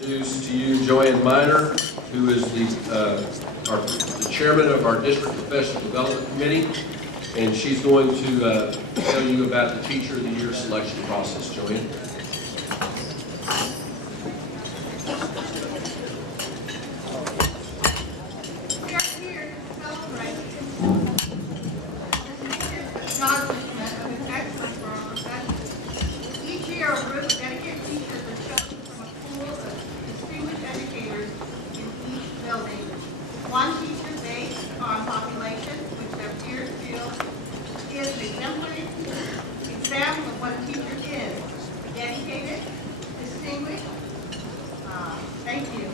Introduce to you Joanne Miner, who is the chairman of our District Professional Development Committee, and she's going to tell you about the Teacher of the Year selection process. Joanne. We are here to celebrate the accomplishment of an excellence for our profession. Each year, a group of dedicated teachers are chosen from a pool of distinguished educators in each building. One teacher based on population, which their peers feel is an exemplary example of what a teacher is. Dedicated, distinguished. Thank you.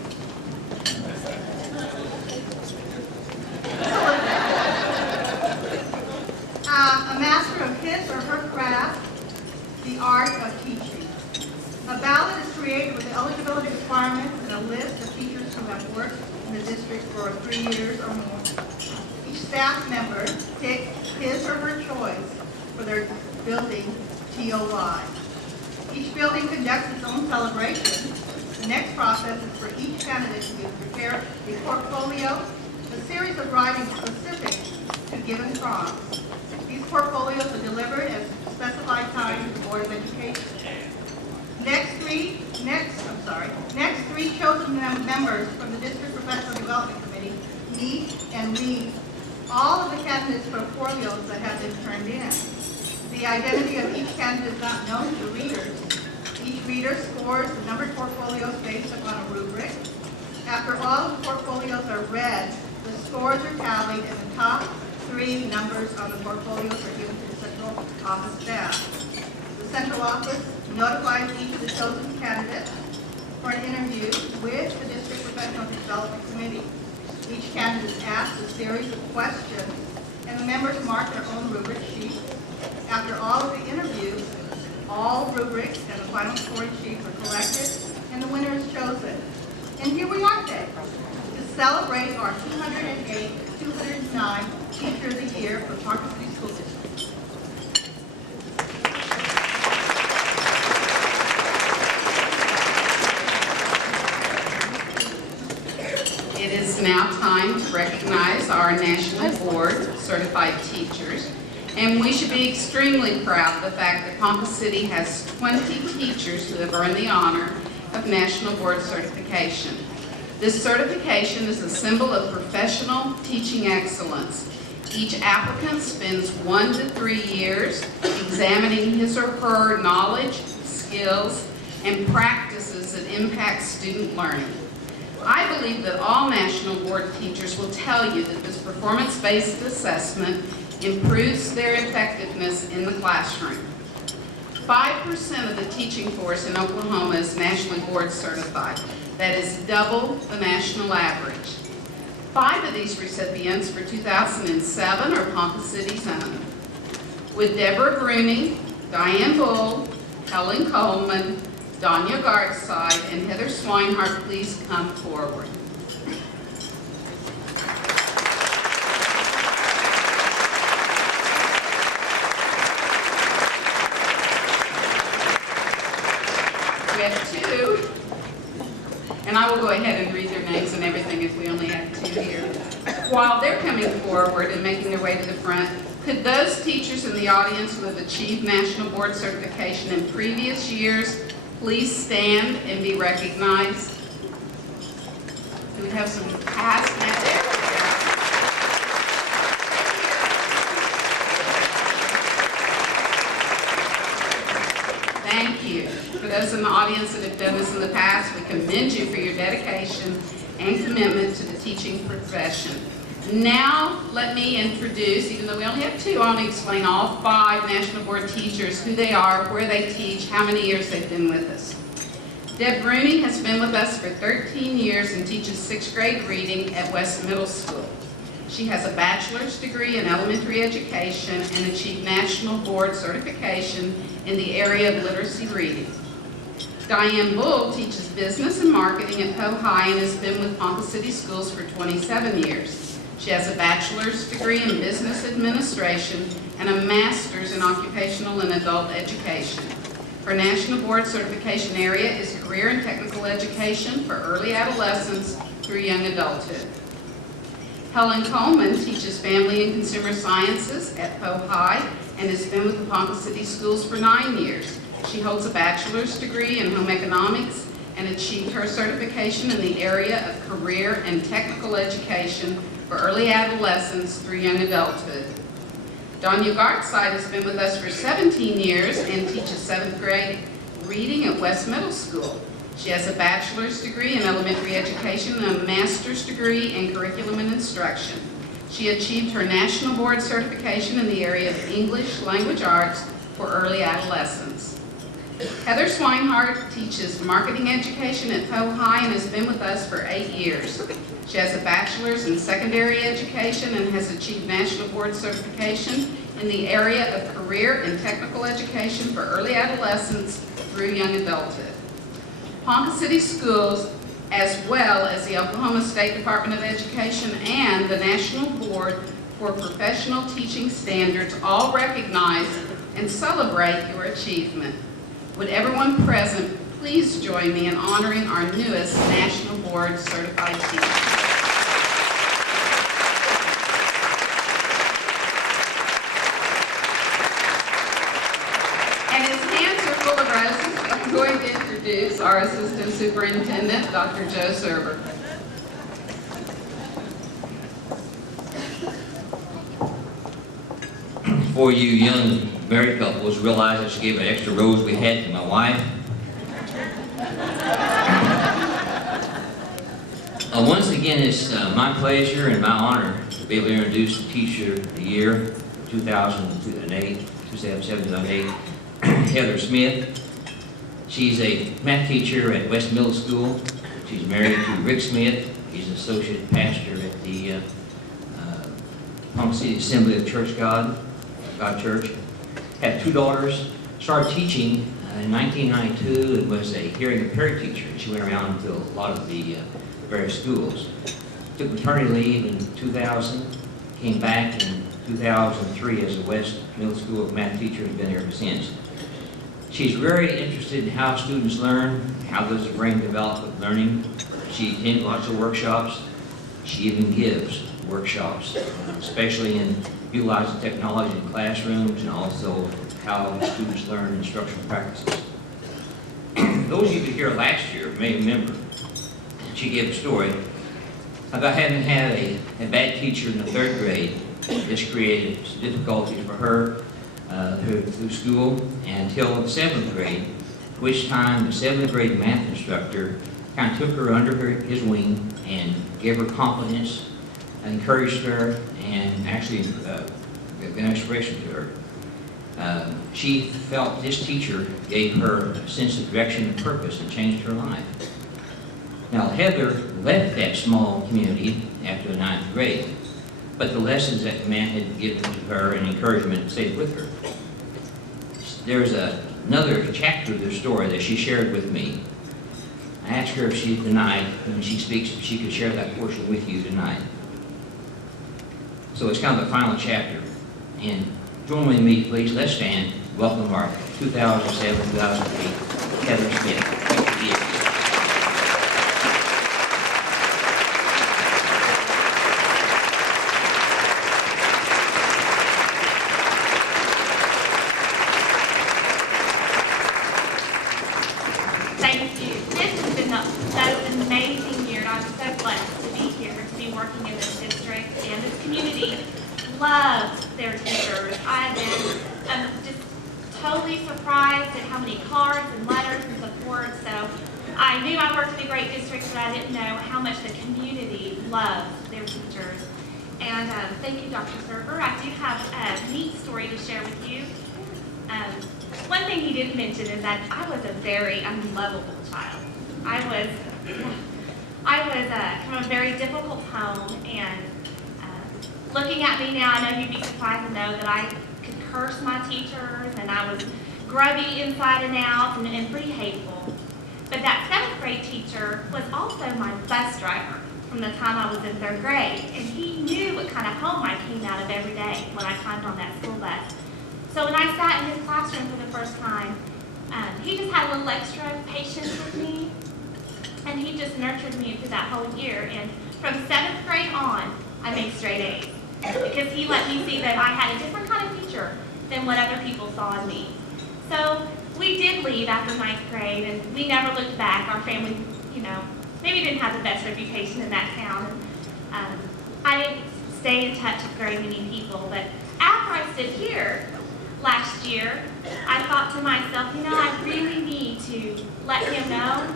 A master of his or her craft, the art of teaching. A ballot is created with eligibility requirements and a list of teachers who have worked in the district for 3 years or more. Each staff member picks his or her choice for their building TOY. Each building conducts its own celebration. The next process is for each candidate to prepare a portfolio, a series of writing specific to given prompts. These portfolios are delivered at specified time to the Board of Education. Next three chosen members from the District Professional Development Committee meet and read all of the candidates' portfolios that have been turned in. The identity of each candidate is not known to the readers. Each reader scores the numbered portfolios based upon a rubric. After all of the portfolios are read, the scores are tallied and the top 3 numbers on the portfolios are given to the central office staff. The central office notifies each of the chosen candidates for an interview with the District Professional Development Committee. Each candidate is asked a series of questions, and the members mark their own rubric sheets. After all of the interviews, all rubrics and the final scoring sheets are collected, and the winner is chosen. And here we are today to celebrate our 208, 209 Teacher of the Year for Ponca City School District. It is now time to recognize our National Board Certified Teachers, and we should be extremely proud of the fact that Ponca City has 20 teachers who have earned the honor of National Board Certification. This certification is a symbol of professional teaching excellence. Each applicant spends 1 to 3 years examining his or her knowledge, skills, and practices that impact student learning. I believe that all National Board teachers will tell you that this performance-based assessment improves their effectiveness in the classroom. 5% of the teaching force in Oklahoma is nationally board certified. That is double the national average. 5 of these recipients for 2007 are Ponca City's own. Would Deborah Bruning, Diane Bull, Helen Coleman, Danya Gartside, and Heather Swinehart please come forward? We have 2, and I will go ahead and read their names and everything if we only have 2 here. While they're coming forward and making their way to the front, could those teachers in the audience who have achieved National Board Certification in previous years please stand and be recognized? Do we have some past there? Thank you. For those in the audience that have done this in the past, we commend you for your dedication and commitment to the teaching profession. Now, let me introduce, even though we only have 2, I want to explain all 5 National Board teachers, who they are, where they teach, how many years they've been with us. Deb Bruning has been with us for 13 years and teaches 6th grade reading at West Middle School. She has a bachelor's degree in elementary education and achieved National Board Certification in the area of literacy reading. Diane Bull teaches business and marketing at Poe High and has been with Ponca City Schools for 27 years. She has a bachelor's degree in business administration and a master's in occupational and adult education. Her National Board Certification area is Career and Technical Education for early adolescence through young adulthood. Helen Coleman teaches Family and Consumer Sciences at Poe High and has been with the Ponca City Schools for 9 years. She holds a bachelor's degree in home economics and achieved her certification in the area of career and technical education for early adolescence through young adulthood. Donya Gartside has been with us for 17 years and teaches 7th grade reading at West Middle School. She has a bachelor's degree in elementary education and a master's degree in curriculum and instruction. She achieved her National Board Certification in the area of English Language Arts for early adolescence. Heather Swinehart teaches marketing education at Poe High and has been with us for 8 years. She has a bachelor's in secondary education and has achieved National Board Certification in the area of career and technical education for early adolescence through young adulthood. Ponca City Schools, as well as the Oklahoma State Department of Education and the National Board for Professional Teaching Standards, all recognize and celebrate your achievement. Would everyone present please join me in honoring our newest National Board Certified teacher. And his hands are full of roses. I'm going to introduce our Assistant Superintendent, Dr. Joe Serber. For you young married couples, realize I just gave an extra rose we had to my wife. Once again, it's my pleasure and my honor to be able to introduce the Teacher of the Year 2008, Heather Smith. She's a math teacher at West Middle School. She's married to Rick Smith. He's an associate pastor at the Ponca City Assembly of God Church. Had 2 daughters. Started teaching in 1992 and was a hearing impaired teacher. She went around to a lot of the various schools. Took maternity leave in 2000, came back in 2003 as a West Middle School math teacher and has been there ever since. She's very interested in how students learn, how does the brain develop with learning. She attends lots of workshops. She even gives workshops, especially in utilizing technology in classrooms and also how students learn instructional practices. Those of you who were here last year may remember she gave a story about having had a bad teacher in the 3rd grade. This created some difficulties for her through school until the 7th grade, which time the 7th grade math instructor kind of took her under his wing and gave her confidence, encouraged her, and actually gave an inspiration to her. She felt this teacher gave her a sense of direction and purpose and changed her life. Now, Heather left that small community after the 9th grade, but the lessons that the man had given to her and encouragement stayed with her. There's another chapter of the story that she shared with me. I asked her if she tonight, when she speaks, if she could share that portion with you tonight. So it's kind of the final chapter. And join with me, please. Let's stand. Welcome our 2007-2008 Heather Smith. Thank you. This has been an amazing year, and I'm so blessed to be here, to be working in this district, and this community loves their teachers. I've been just totally surprised at how many cards and letters and support. So I knew I worked in a great district, but I didn't know how much the community loves their teachers. And thank you, Dr. Serber. I do have a neat story to share with you. One thing he didn't mention is that I was a very unlovable child. I was from a very difficult home, and looking at me now, I know you'd be surprised to know that I could curse my teachers, and I was grubby inside and out and pretty hateful. But that 7th grade teacher was also my bus driver from the time I was in 3rd grade, and he knew what kind of home I came out of every day when I climbed on that school bus. So when I sat in his classroom for the first time, a little extra patience with me, and he just nurtured me through that whole year. And from 7th grade on, I made straight A's because he let me see that I had a different kind of future than what other people saw in me. So we did leave after 9th grade, and we never looked back. Our family, you know, maybe didn't have the best reputation in that town. And, I didn't stay in touch with very many people, but after I stood here last year, I thought to myself, you know, I really need to let him know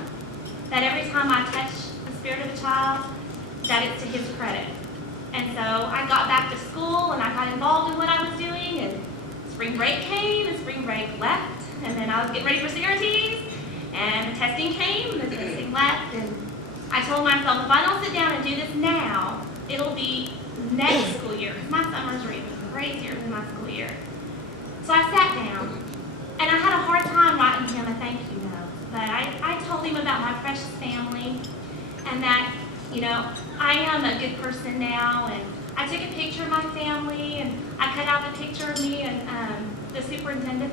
that every time I touch the spirit of a child, that it's to his credit. And so I got back to school and I got involved in what I was doing, and spring break came and spring break left, and then I was getting ready for CRTs, and the testing came and the testing left, and I told myself, if I don't sit down and do this now, it'll be next school year, because my summers are even crazier than my school year. So I sat down, and I had a hard time writing him a thank you note, but I told him about my precious family, and that, you know, I am a good person now, and I took a picture of my family, and I cut out the picture of me and the superintendent,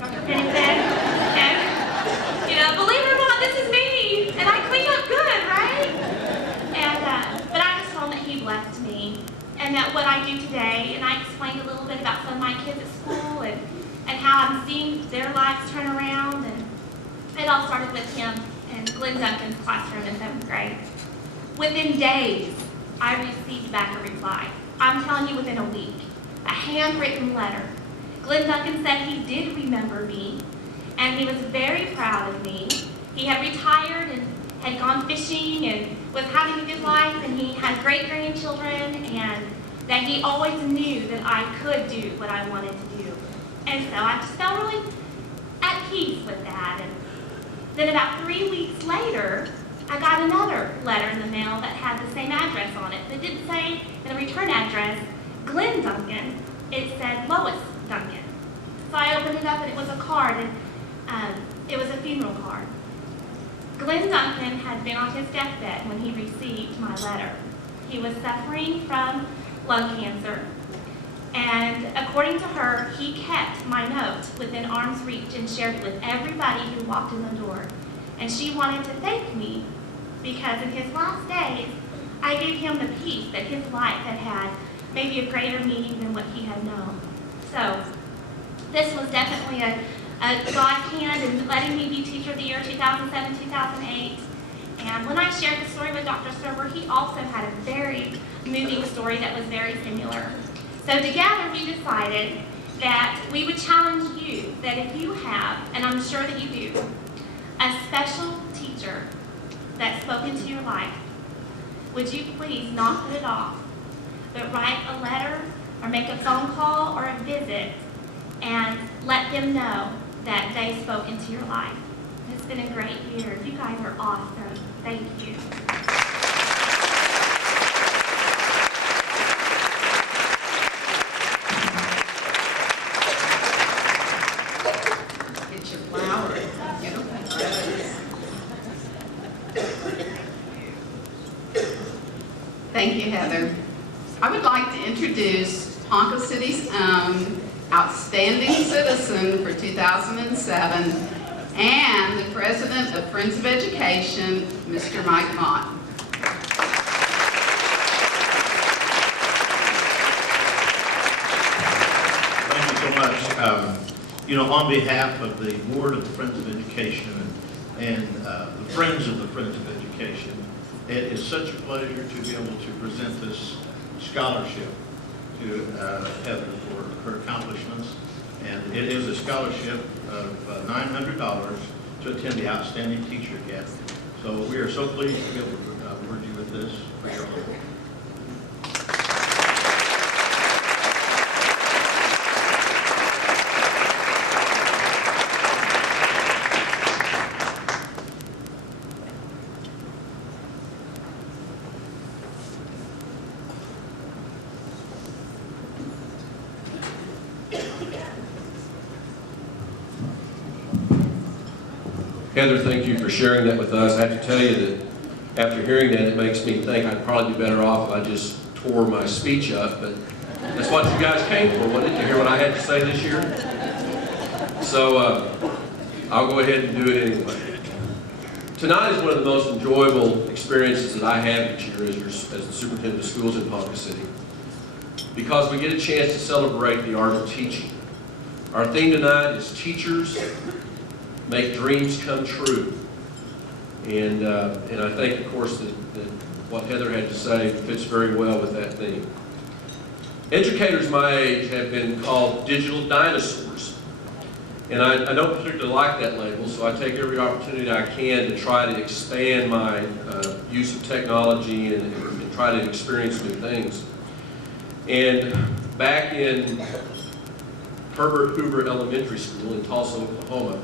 Dr. Pennington, and, you know, believe it or not, this is me, and I clean up good, right? And, but I just told him that he blessed me, and that what I do today, and I explained a little bit about some of my kids at school, and how I'm seeing their lives turn around, and it all started with him in Glenn Duncan's classroom in 7th grade. Within days, I received back a reply. I'm telling you, within a week, a handwritten letter. Glenn Duncan said he did remember me, and he was very proud of me. He had retired and had gone fishing and was having a good life, and he had great grandchildren, and that he always knew that I could do what I wanted to do. And so I just felt really at peace with that. And then about 3 weeks later, I got another letter in the mail that had the same address on it. It didn't say in the return address, Glenn Duncan. It said Lois Duncan. So I opened it up, and it was a card, and it was a funeral card. Glenn Duncan had been on his deathbed when he received my letter. He was suffering from lung cancer, and according to her, he kept my note within arm's reach and shared it with everybody who walked in the door. And she wanted to thank me because in his last days, I gave him the peace that his life had had, maybe a greater meaning than what he had known. So this was definitely a God's hand in letting me be Teacher of the Year 2007-2008. And when I shared the story with Dr. Serber, he also had a very moving story that was very similar. So together we decided that we would challenge you, that if you have, and I'm sure that you do, a special teacher that spoke into your life, would you please not put it off, but write a letter or make a phone call or a visit and let them know that they spoke into your life. It's been a great year. You guys are awesome. Thank you. Get your flowers. Get them. Thank you, Heather. I would like to introduce Ponca City's own Outstanding Citizen for 2007 and the President of Friends of Education, Mr. Mike Mott. Thank you so much. You know, on behalf of the Board of the Friends of Education and the Friends of the Friends of Education, it is such a pleasure to be able to present this scholarship to Heather for her accomplishments. And it is a scholarship of $900 to attend the Outstanding Teacher Academy. So we are so pleased to be able to award you with this for your honor. Heather, thank you for sharing that with us. I have to tell you that after hearing that, it makes me think I'd probably be better off if I just tore my speech up, but that's what you guys came for, wasn't it? To hear what I had to say this year? So I I'll go ahead and do it anyway. Tonight is one of the most enjoyable experiences that I have each year as the superintendent of schools in Ponca City, because we get a chance to celebrate the art of teaching. Our theme tonight is Teachers Make Dreams Come True. And I think, of course, that what Heather had to say fits very well with that theme. Educators my age have been called digital dinosaurs. And I don't particularly like that label, so I take every opportunity I can to try to expand my use of technology and try to experience new things. And back in Herbert Hoover Elementary School in Tulsa, Oklahoma,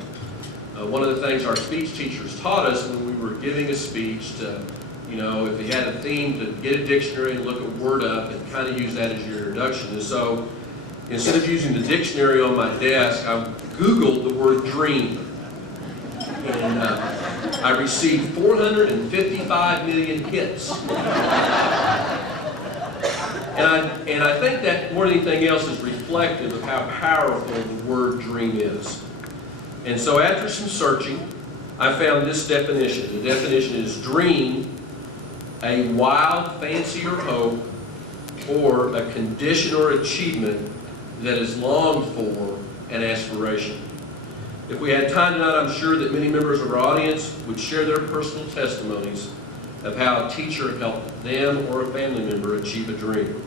one of the things our speech teachers taught us when we were giving a speech to, if you had a theme, to get a dictionary and look a word up and kind of use that as your introduction. And so instead of using the dictionary on my desk, I Googled the word dream. And I received 455 million hits. And I think that more than anything else is reflective of how powerful the word dream is. And so after some searching, I found this definition. The definition is dream, a wild fancy or hope, or a condition or achievement that is longed for, an aspiration. If we had time tonight, I'm sure that many members of our audience would share their personal testimonies of how a teacher helped them or a family member achieve a dream.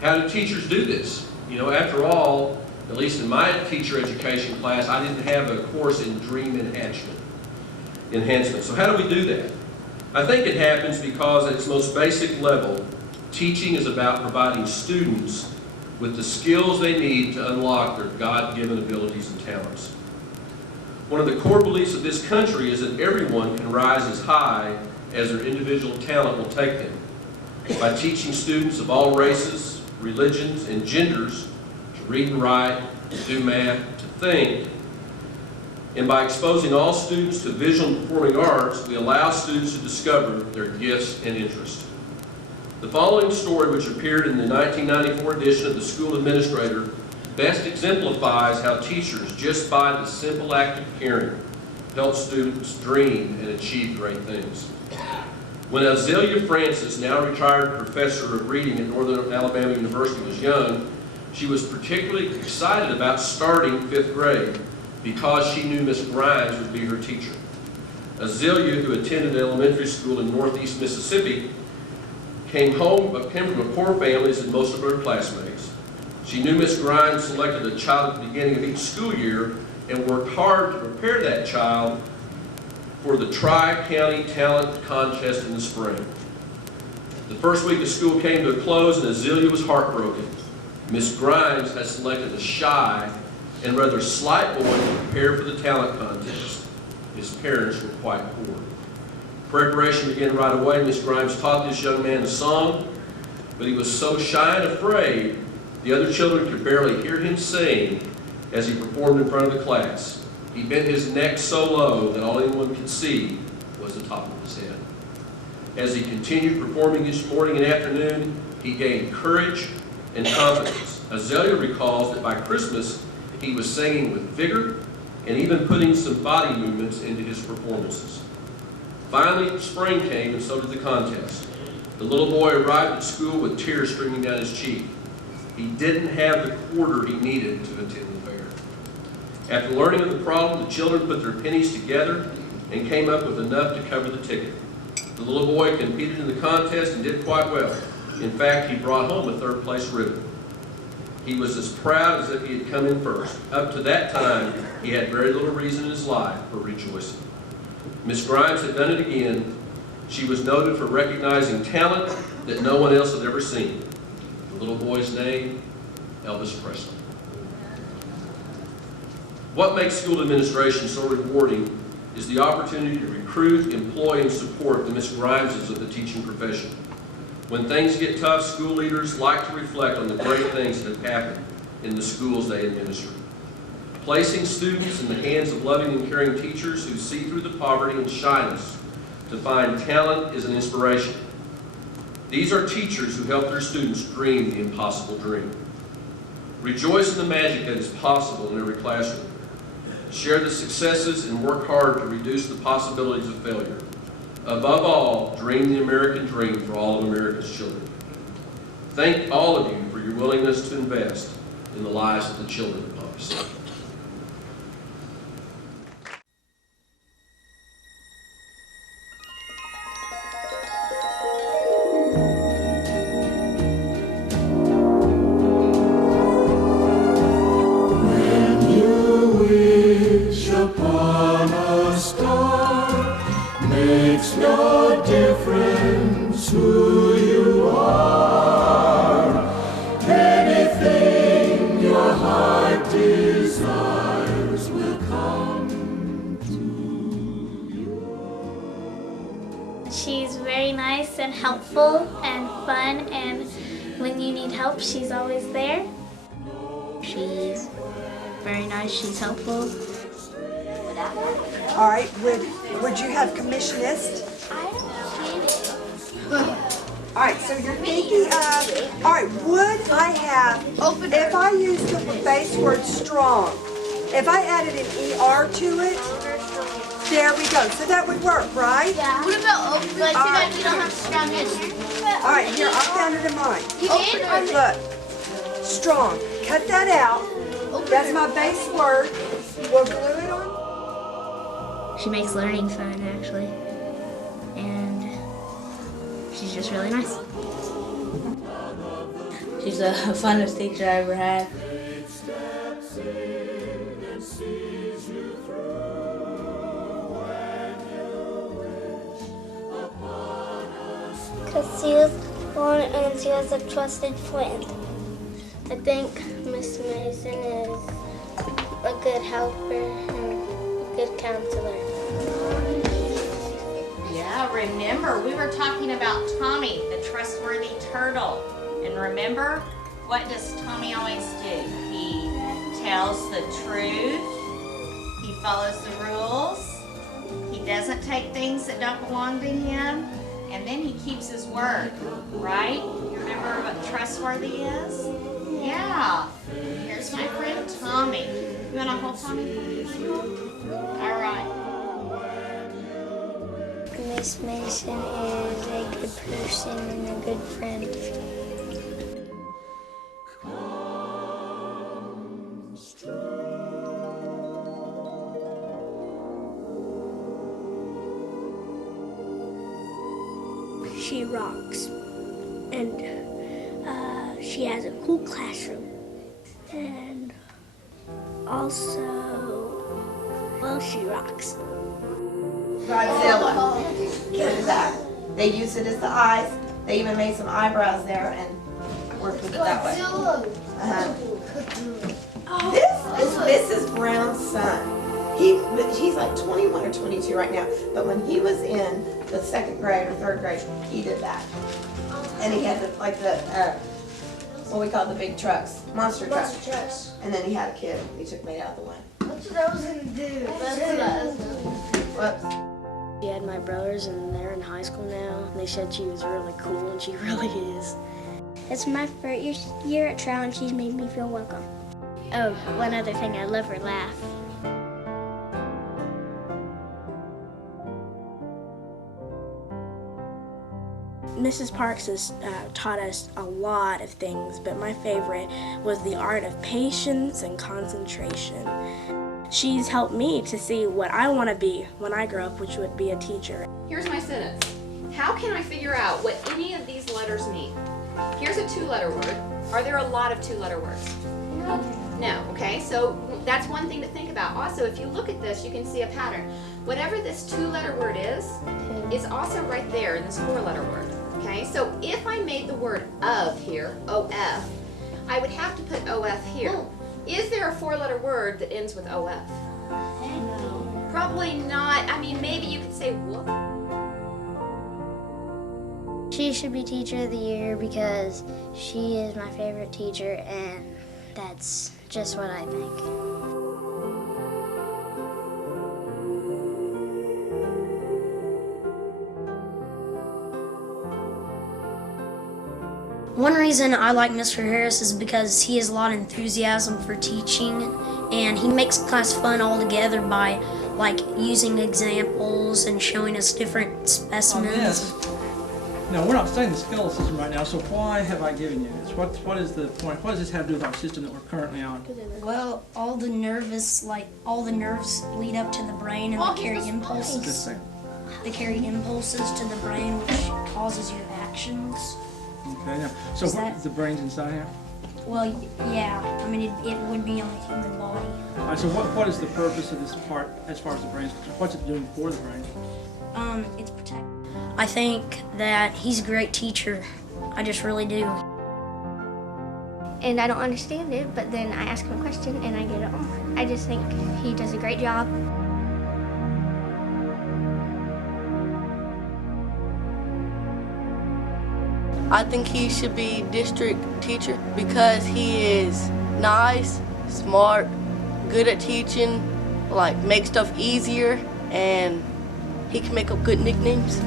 How do teachers do this? After all, at least in my teacher education class, I didn't have a course in dream enhancement. So how do we do that? I think it happens because at its most basic level, teaching is about providing students with the skills they need to unlock their God-given abilities and talents. One of the core beliefs of this country is that everyone can rise as high as their individual talent will take them. By teaching students of all races, religions, and genders to read and write, to do math, to think, and by exposing all students to visual and performing arts, we allow students to discover their gifts and interests. The following story, which appeared in the 1994 edition of the School Administrator, best exemplifies how teachers, just by the simple act of caring, help students dream and achieve great things. When Azalea Francis, now retired professor of reading at Northern Alabama University, was young, she was particularly excited about starting 5th grade because she knew Miss Grimes would be her teacher. Azalea, who attended elementary school in northeast Mississippi, came from a poor family as did most of her classmates. She knew Miss Grimes selected a child at the beginning of each school year and worked hard to prepare that child for the Tri-County Talent Contest in the spring. The first week of school came to a close and Azalea was heartbroken. Miss Grimes had selected a shy and rather slight boy to prepare for the talent contest. His parents were quite poor. Preparation began right away. Miss Grimes taught this young man a song, but he was so shy and afraid the other children could barely hear him sing as he performed in front of the class. He bent his neck so low that all anyone could see was the top of his head. As he continued performing each morning and afternoon, he gained courage and confidence. Azalea recalls that by Christmas, he was singing with vigor and even putting some body movements into his performances. Finally, spring came and so did the contest. The little boy arrived at school with tears streaming down his cheek. He didn't have the quarter he needed to attend the fair. After learning of the problem, the children put their pennies together and came up with enough to cover the ticket. The little boy competed in the contest and did quite well. In fact, he brought home a 3rd place ribbon. He was as proud as if he had come in first. Up to that time, he had very little reason in his life for rejoicing. Miss Grimes had done it again. She was noted for recognizing talent that no one else had ever seen. The little boy's name, Elvis Presley. What makes school administration so rewarding is the opportunity to recruit, employ, and support the Miss Grimeses of the teaching profession. When things get tough, school leaders like to reflect on the great things that have happened in the schools they administer. Placing students in the hands of loving and caring teachers who see through the poverty and shyness to find talent is an inspiration. These are teachers who help their students dream the impossible dream. Rejoice in the magic that is possible in every classroom. share the successes, and work hard to reduce the possibilities of failure. Above all, dream the American dream for all of America's children. Thank all of you for your willingness to invest in the lives of the children of Ponca City. Upon a star makes no difference who you are. Anything your heart desires will come to you. She's very nice and helpful and fun, and when you need help, she's always there. She's very nice, she's helpful. All right, would you have commissionist? I don't get it. All right, so you're thinking of, all right, would I have, if I used the base word strong, if I added an ER to it, there we go. So that would work, right? Yeah. What about open? But you don't have strong in there. All right, here, I found it in mine. You did? Look, strong, cut that out. That's my base word. We'll glue it on. She makes learning fun, actually. And she's just really nice. She's the funnest teacher I ever had. Because she was born and she was a trusted friend. I think Miss Mason is a good helper and a good counselor. Yeah, remember, we were talking about Tommy, the trustworthy turtle. And remember, what does Tommy always do? He tells the truth, he follows the rules, he doesn't take things that don't belong to him, and then he keeps his word, right? You remember what trustworthy is? Yeah. Here's my friend Tommy. You want to hold Tommy? All right. Miss Mason is a good person and a good friend. She rocks, and she has a cool classroom, and also, well, she rocks. Godzilla. Look at that. They used it as the eyes. They even made some eyebrows there and worked with it that way. This is Mrs. Brown's son. He's like 21 or 22 right now, but when he was in the second grade or third grade, he did that. And he had what we call the big trucks, monster trucks. And then he had a kid. He made out of the way. That's what I was going to do. Whoops. She had my brothers, and they're in high school now. They said she was really cool, and she really is. It's my first year at trial, and she's made me feel welcome. Oh, one other thing, I love her laugh. Mrs. Parks has taught us a lot of things, but my favorite was the art of patience and concentration. She's helped me to see what I want to be when I grow up, which would be a teacher. Here's my sentence. How can I figure out what any of these letters mean? Here's a two-letter word. Are there a lot of two-letter words? No, okay, so that's one thing to think about. Also, if you look at this, you can see a pattern. Whatever this two-letter word is also right there in this four-letter word, okay? So if I made the word of here, O-F, I would have to put O-F here. Is there a four-letter word that ends with O-F? No. Probably not. I mean, maybe you could say whoop. She should be Teacher of the Year because she is my favorite teacher, and that's just what I think. One reason I like Mr. Harris is because he has a lot of enthusiasm for teaching, and he makes class fun altogether by like using examples and showing us different specimens. No, we're not studying the skeletal system right now, so why have I given you this? What is the point? What does this have to do with our system that we're currently on? Well, all the nerves lead up to the brain and they carry impulses. They carry impulses to the brain, which causes your actions. Okay, now, so the brain's inside here? Well, yeah. I mean, it would be on the human body. All right, so what is the purpose of this part as far as the brain? What's it doing for the brain? It's protect. I think that he's a great teacher. I just really do. And I don't understand it, but then I ask him a question and I get it all. I just think he does a great job. I think he should be district teacher because he is nice, smart, good at teaching, like make stuff easier, and he can make up good nicknames.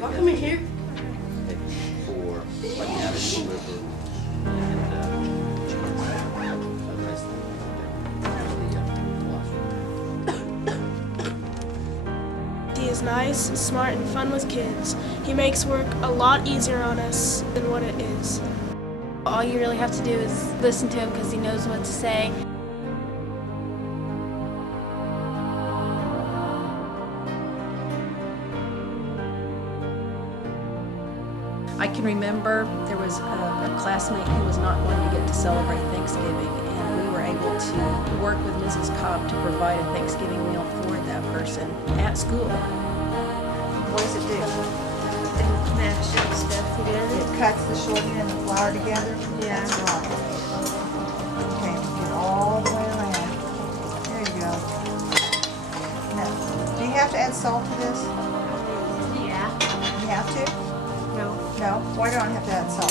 Why come in here? For like navigation river and He is nice, smart, and fun with kids. He makes work a lot easier on us than what it is. All you really have to do is listen to him because he knows what to say. I can remember there was a classmate who was not going to get to celebrate Thanksgiving, and we were able to work with Mrs. Cobb to provide a Thanksgiving meal for that person at school. What does it do? It mashes stuff together. It cuts the shortening and the flour together? Yeah. That's right. Okay, get all the way around. There you go. Now, do you have to add salt to this? Yeah. You have to? No. No? Why don't I have to add salt?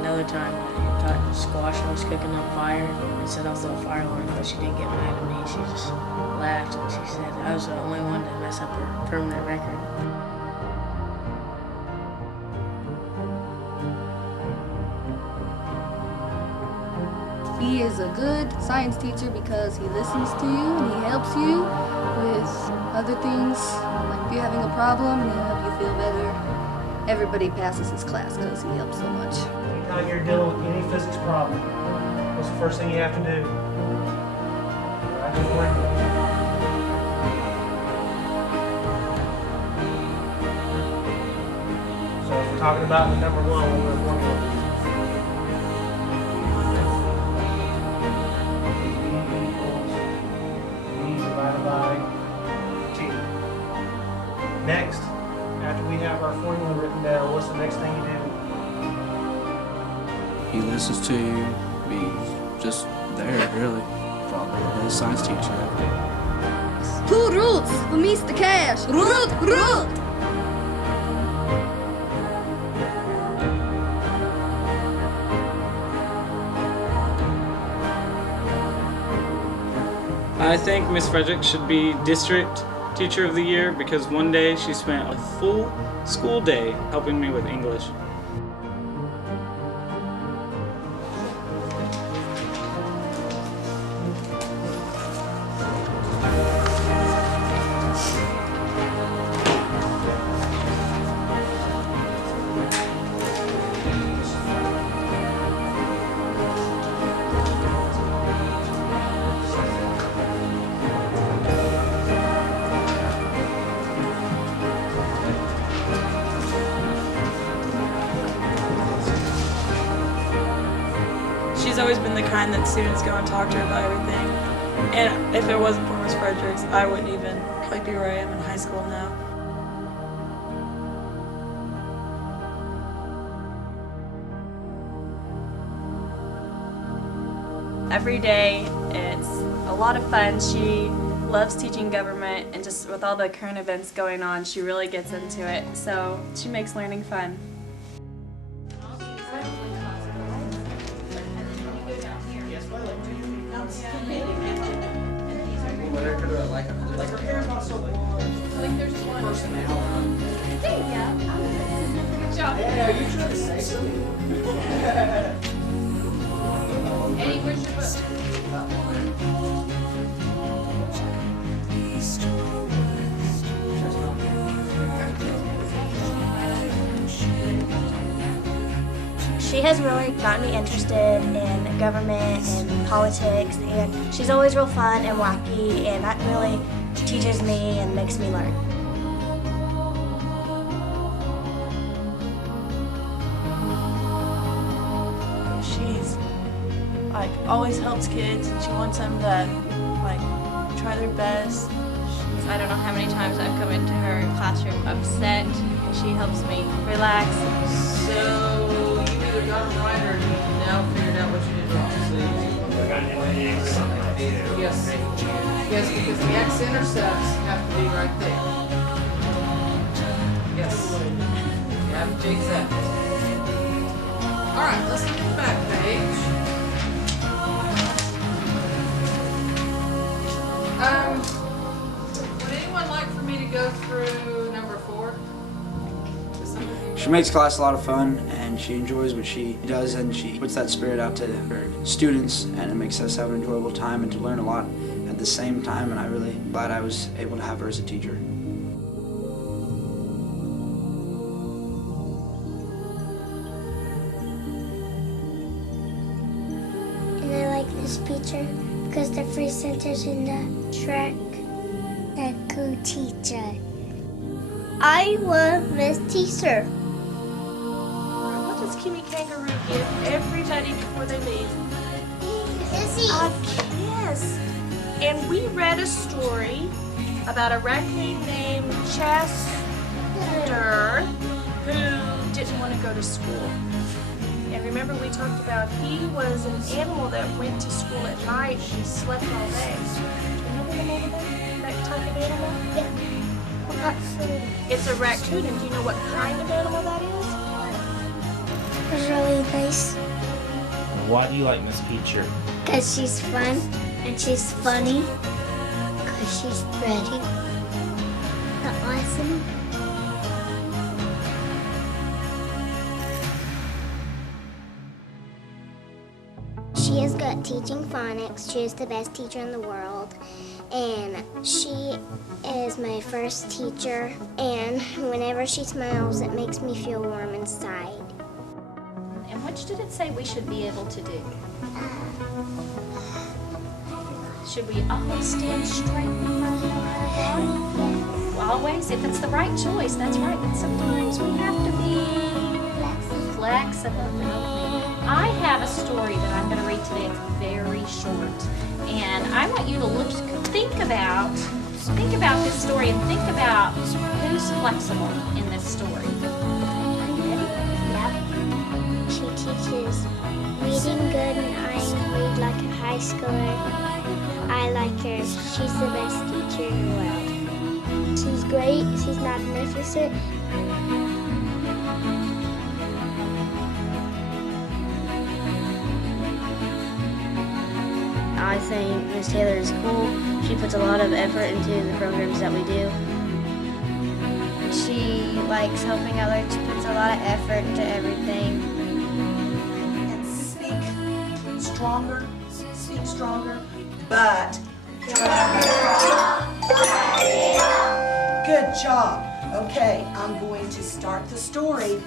Another time, I got squash and was cooking up fire and set off the fire alarm, but she didn't get mad at me. She just laughed and she said I was the only one to mess up her permanent record. He is a good science teacher because he listens to you and he helps you with other things. Like if you're having a problem, he'll help you feel better. Everybody passes his class because he helps so much. Anytime you're dealing with any physics problem, what's the first thing you have to do? Write the formula. So if we're talking about the number one, what we're formula. Next, after we have our formula written down, what's the next thing you do? He listens to you, he's just there, really. Probably his science teacher. 2 roots for Mr. Cash. Root. I think Miss Frederick should be District Teacher of the Year because one day she spent a full school day helping me with English. She's always been the kind that students go and talk to her about everything. And if it wasn't for Miss Fredericks, I wouldn't even probably be where I am in high school now. Every day it's a lot of fun. She loves teaching government, and just with all the current events going on, she really gets into it. So she makes learning fun. Like her hair's not so long. Like there's one Personality. There you go. Good job. Yeah, you trying to say something? Eddie, where's your book? She has really gotten me interested in government and politics, and she's always real fun and wacky, and that really teaches me and makes me learn. She's like always helps kids, and she wants them to like try their best. I don't know how many times I've come into her classroom upset, and she helps me relax. So you either got them right or you now figured out what you did wrong. Yes. Yes, because the x-intercepts have to be right there. Yes. You have to exact. Alright, let's look at the back page. Would anyone like for me to go through number 4? She makes class a lot of fun, and she enjoys what she does, and she puts that spirit out to her students, and it makes us have an enjoyable time and to learn a lot at the same time, and I'm really glad I was able to have her as a teacher. And I like this picture because the free centers in the track. A cool teacher. I love this teacher. What does Kimmy Kangaroo give everybody before they leave? A kiss. And we read a story about a raccoon named Chester who didn't want to go to school. And remember we talked about he was an animal that went to school at night and he slept all day. Remember the name of that type of animal? Yeah. It's a raccoon, and do you know what kind of animal that is? It's really nice Why do you like Miss Peacher? because she's fun and she's funny because she's pretty. Awesome. She is good at teaching phonics. She is the best teacher in the world. And she is my first teacher. And whenever she smiles, it makes me feel warm inside. And which did it say we should be able to do? Should we always stand straight in front of our God? Always, if it's the right choice, that's right. But sometimes we have to be flexible. I have a story that I'm going to read today. It's very short, and I want you to think about this story and think about who's flexible in this story. Yep. She teaches reading good, and I read like a high schooler. I like her. She's the best teacher in the world. She's great. She's not an officer. I think Miss Taylor is cool. She puts a lot of effort into the programs that we do. She likes helping others. She puts a lot of effort into everything. And speak stronger, but good job. Okay, I'm going to start the story,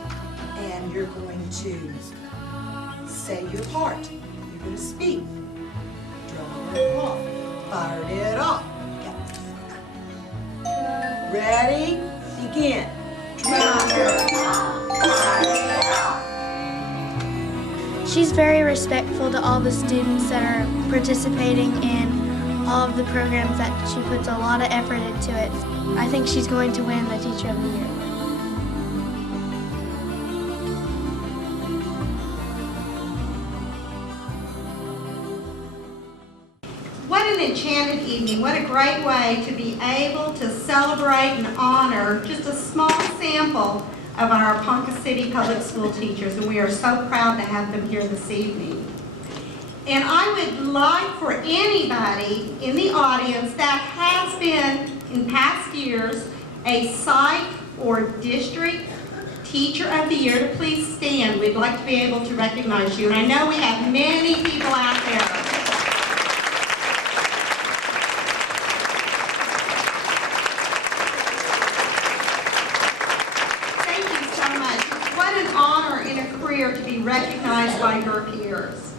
and you're going to say your part. You're going to speak. Drum it off. Fired it off. Okay. Ready? Begin. Drum it off. Fire it off. She's very respectful to all the students that are participating in all of the programs that she puts a lot of effort into it. I think she's going to win the Teacher of the Year. What what an enchanted evening. What a great way to be able to celebrate and honor just a small sample of our Ponca City Public School teachers, and we are so proud to have them here this evening. And I would like for anybody in the audience that has been, in past years, a site or district Teacher of the Year to please stand. We'd like to be able to recognize you. And I know we have many people out there. To be recognized by your peers.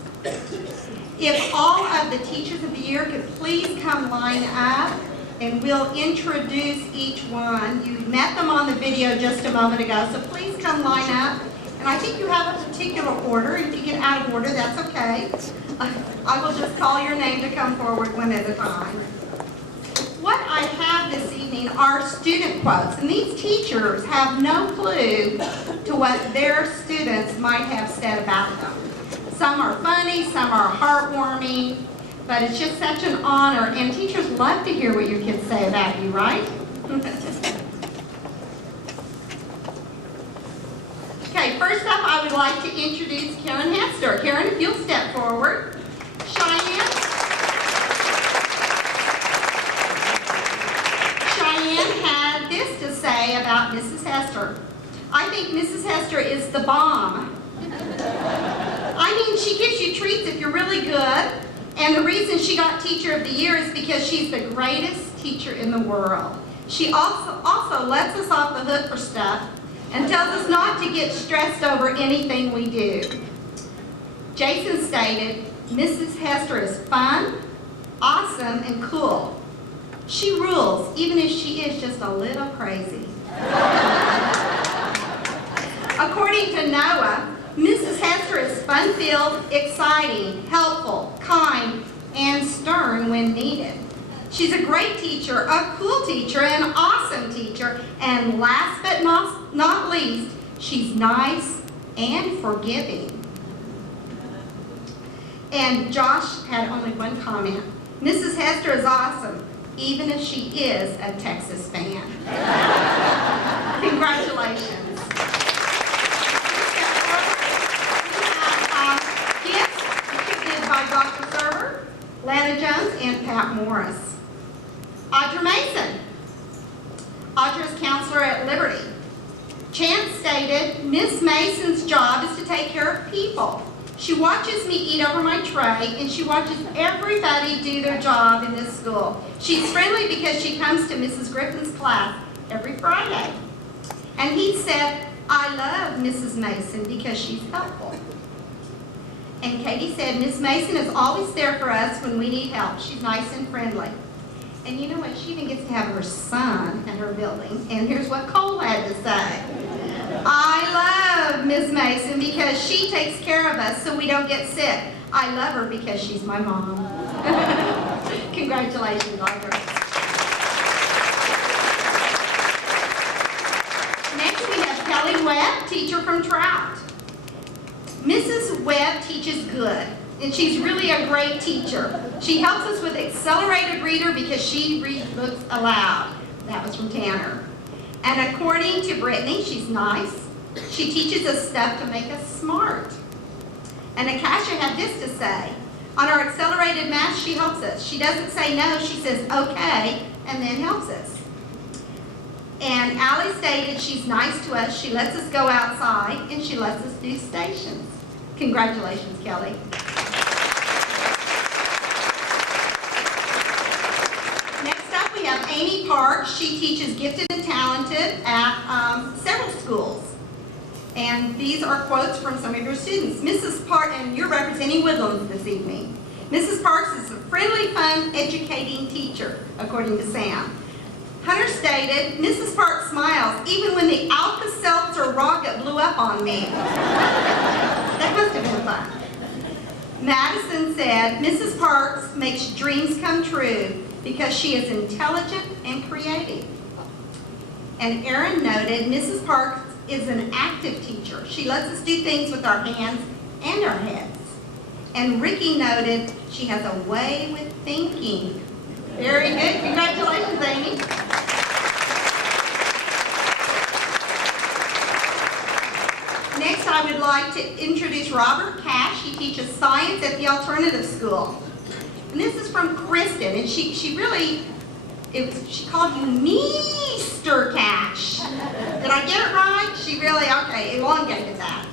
If all of the Teachers of the Year could please come line up, and we'll introduce each one. You met them on the video just a moment ago, so please come line up. And I think you have a particular order, and if you get out of order, that's okay. I will just call your name to come forward one at a time. What I have this evening are student quotes, and these teachers have no clue to what their students might have said about them. Some are funny, some are heartwarming, but it's just such an honor, and teachers love to hear what your kids say about you, right? Okay, first up I would like to introduce Karen Hester. Karen, if you'll step forward. Cheyenne had this to say about Mrs. Hester. I think Mrs. Hester is the bomb. I mean, she gives you treats if you're really good, and the reason she got Teacher of the Year is because she's the greatest teacher in the world. She also lets us off the hook for stuff and tells us not to get stressed over anything we do. Jason stated, Mrs. Hester is fun, awesome, and cool. She rules, even if she is just a little crazy. According to Noah, Mrs. Hester is fun-filled, exciting, helpful, kind, and stern when needed. She's a great teacher, a cool teacher, an awesome teacher, and last but not least, she's nice and forgiving. And Josh had only one comment. Mrs. Hester is awesome, even if she is a Texas fan. Congratulations. We have gifts distributed by Dr. Server, Lana Jones, and Pat Morris. Audra Mason. Audra's counselor at Liberty. Chance stated, Miss Mason's job is to take care of people. She watches me eat over my tray, and she watches everybody do their job in this school. She's friendly because she comes to Mrs. Griffin's class every Friday. And he said, I love Mrs. Mason because she's helpful. And Katie said, Miss Mason is always there for us when we need help. She's nice and friendly. And you know what? She even gets to have her son at her building. And here's what Cole had to say. I love Miss Mason because she takes care of us so we don't get sick. I love her because she's my mom. Congratulations, Audra. Next we have Kelly Webb, teacher from Trout. Mrs. Webb teaches good, and she's really a great teacher. She helps us with Accelerated Reader because she reads books aloud. That was from Tanner. And according to Brittany, she's nice. She teaches us stuff to make us smart. And Akasha had this to say. On our accelerated math, she helps us. She doesn't say no, she says okay, and then helps us. And Allie stated she's nice to us. She lets us go outside, and she lets us do stations. Congratulations, Kelly. Next up, we have Amy Park. She teaches gifted and talented at several schools. And these are quotes from some of your students. Mrs. Park, and you're representing Woodlands this evening. Mrs. Parks is a friendly, fun, educating teacher, according to Sam. Hunter stated, Mrs. Parks smiles even when the Alka-Seltzer rocket blew up on me. That must have been fun. Madison said, Mrs. Parks makes dreams come true because she is intelligent and creative. And Erin noted, Mrs. Parks is an active teacher. She lets us do things with our hands and our heads. And Ricky noted she has a way with thinking. Very good. Congratulations, Amy. Next, I would like to introduce Robert Cash. He teaches science at the alternative school. And this is from Kristen, and she called you Mr. Cash. Did I get it right? She really, okay, elongated that.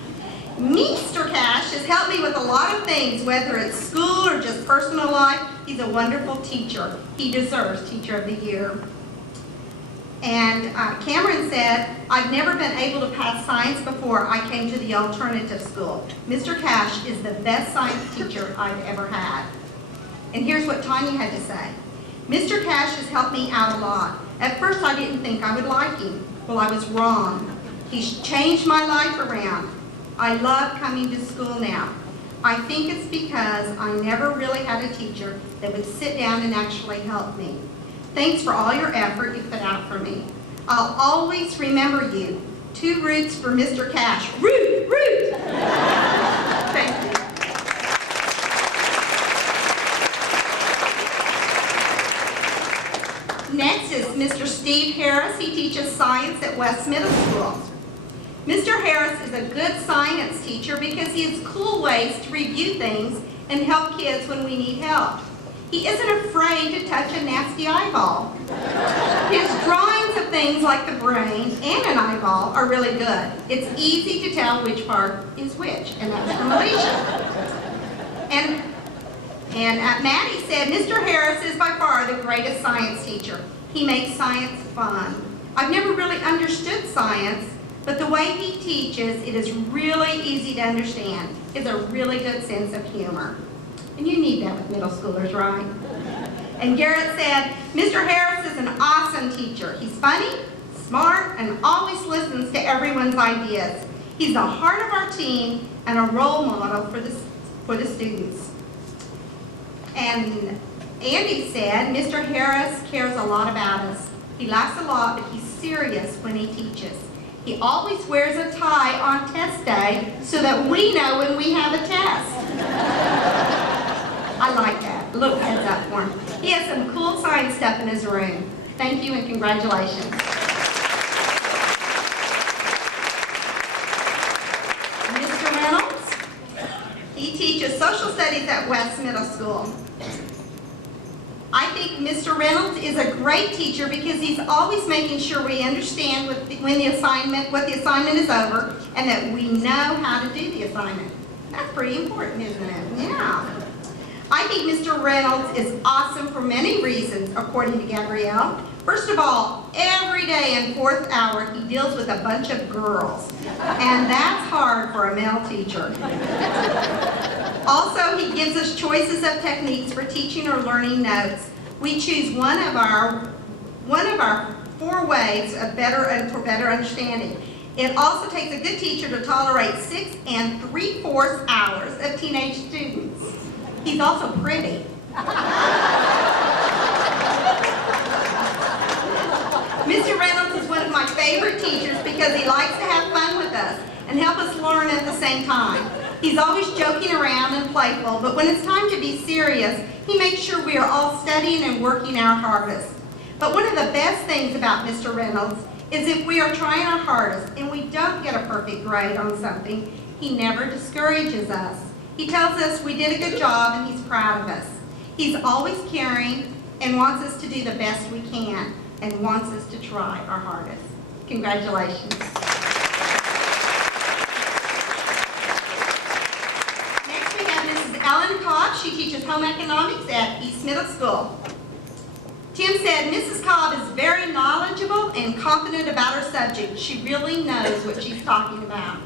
Mr. Cash has helped me with a lot of things, whether it's school or just personal life. He's a wonderful teacher. He deserves Teacher of the Year. And Cameron said, I've never been able to pass science before I came to the alternative school. Mr. Cash is the best science teacher I've ever had. And here's what Tanya had to say. Mr. Cash has helped me out a lot. At first I didn't think I would like him. Well, I was wrong. He's changed my life around. I love coming to school now. I think it's because I never really had a teacher that would sit down and actually help me. Thanks for all your effort you put out for me. I'll always remember you. 2 roots for Mr. Cash. Root, root! Thank you. Next is Mr. Steve Harris. He teaches science at West Middle School. Mr. Harris is a good science teacher because he has cool ways to review things and help kids when we need help. He isn't afraid to touch a nasty eyeball. His drawings of things like the brain and an eyeball are really good. It's easy to tell which part is which, and that's from Alicia. And Maddie said, Mr. Harris is by far the greatest science teacher. He makes science fun. I've never really understood science, but the way he teaches, it is really easy to understand. He has a really good sense of humor. And you need that with middle schoolers, right? And Garrett said, Mr. Harris is an awesome teacher. He's funny, smart, and always listens to everyone's ideas. He's the heart of our team and a role model for the students. And Andy said, Mr. Harris cares a lot about us. He laughs a lot, but he's serious when he teaches. He always wears a tie on test day so that we know when we have a test. I like that. Look, heads up for him. He has some cool science stuff in his room. Thank you and congratulations. Mr. Reynolds, he teaches social studies at West Middle School. I think Mr. Reynolds is a great teacher because he's always making sure we understand what the assignment is over, and that we know how to do the assignment. That's pretty important, isn't it? Yeah. I think Mr. Reynolds is awesome for many reasons, according to Gabrielle. First of all, every day in 4th hour, he deals with a bunch of girls, and that's hard for a male teacher. Also, he gives us choices of techniques for teaching or learning notes. We choose one of our 4 ways for better understanding. It also takes a good teacher to tolerate 6 3/4 hours of teenage students. He's also pretty. Mr. Reynolds is one of my favorite teachers because he likes to have fun with us and help us learn at the same time. He's always joking around and playful, but when it's time to be serious, he makes sure we are all studying and working our hardest. But one of the best things about Mr. Reynolds is if we are trying our hardest and we don't get a perfect grade on something, he never discourages us. He tells us we did a good job and he's proud of us. He's always caring and wants us to do the best we can and wants us to try our hardest. Congratulations. Next we have Mrs. Ellen Cobb. She teaches home economics at East Middle School. Tim said, Mrs. Cobb is very knowledgeable and confident about her subject. She really knows what she's talking about.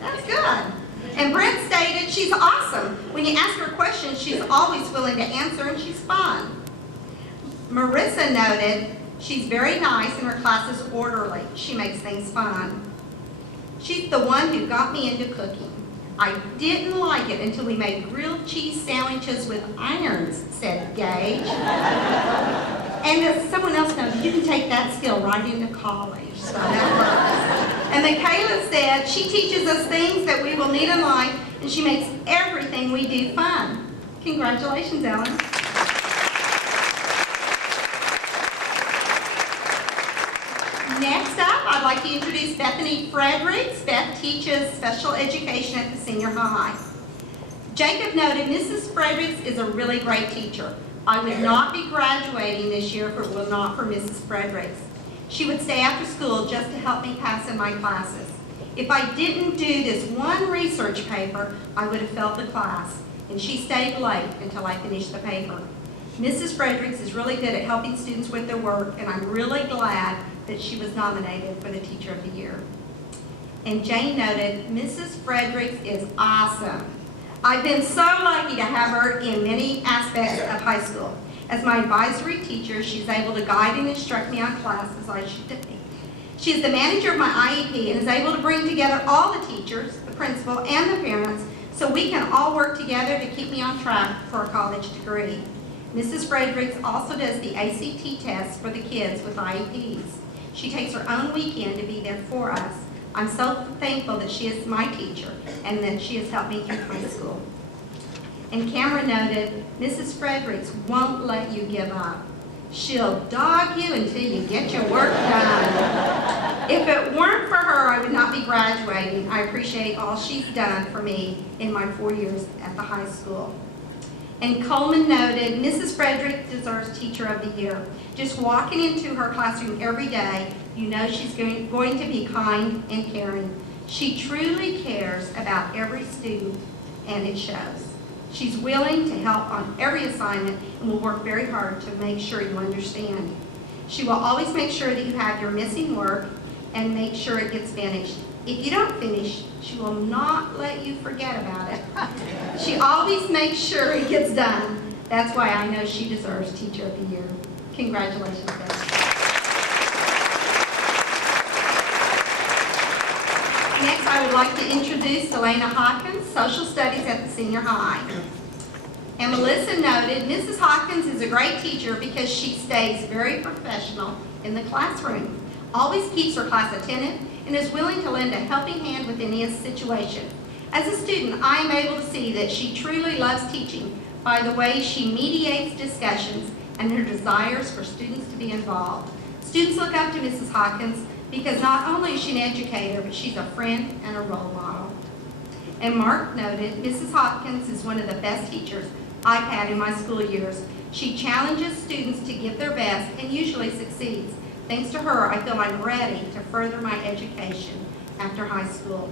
That's good. And Brent stated, she's awesome. When you ask her questions, she's always willing to answer and she's fun. Marissa noted, she's very nice and her class is orderly. She makes things fun. She's the one who got me into cooking. I didn't like it until we made grilled cheese sandwiches with irons, said Gage. And as someone else knows, you can take that skill right into college, so that works. And Michaela said, she teaches us things that we will need in life, and she makes every everything we do fun. Congratulations, Ellen. Next up, I'd like to introduce Bethany Fredericks. Beth teaches special education at the senior high. Jacob noted Mrs. Fredericks is a really great teacher. I would not be graduating this year if it were not for Mrs. Fredericks. She would stay after school just to help me pass in my classes. If I didn't do this one research paper, I would have failed the class, and she stayed late until I finished the paper. Mrs. Fredericks is really good at helping students with their work, and I'm really glad that she was nominated for the Teacher of the Year. And Jane noted, Mrs. Fredericks is awesome. I've been so lucky to have her in many aspects of high school. As my advisory teacher, she's able to guide and instruct me on classes I should take. She is the manager of my IEP and is able to bring together all the teachers, the principal, and the parents so we can all work together to keep me on track for a college degree. Mrs. Fredericks also does the ACT test for the kids with IEPs. She takes her own weekend to be there for us. I'm so thankful that she is my teacher and that she has helped me through high school. And Cameron noted, Mrs. Fredericks won't let you give up. She'll dog you until you get your work done. If it weren't for her, I would not be graduating. I appreciate all she's done for me in my 4 years at the high school. And Coleman noted, Mrs. Frederick deserves Teacher of the Year. Just walking into her classroom every day, you know she's going to be kind and caring. She truly cares about every student, and it shows. She's willing to help on every assignment and will work very hard to make sure you understand. She will always make sure that you have your missing work and make sure it gets finished. If you don't finish, she will not let you forget about it. She always makes sure it gets done. That's why I know she deserves Teacher of the Year. Congratulations, Beth. Next, I would like to introduce Elena Hawkins, Social Studies at the Senior High. And Melissa noted, Mrs. Hawkins is a great teacher because she stays very professional in the classroom, always keeps her class attentive, and is willing to lend a helping hand with any situation. As a student, I am able to see that she truly loves teaching by the way she mediates discussions and her desires for students to be involved. Students look up to Mrs. Hawkins because not only is she an educator, but she's a friend and a role model. And Mark noted, Mrs. Hawkins is one of the best teachers I've had in my school years. She challenges students to give their best and usually succeeds. Thanks to her, I feel I'm ready to further my education after high school.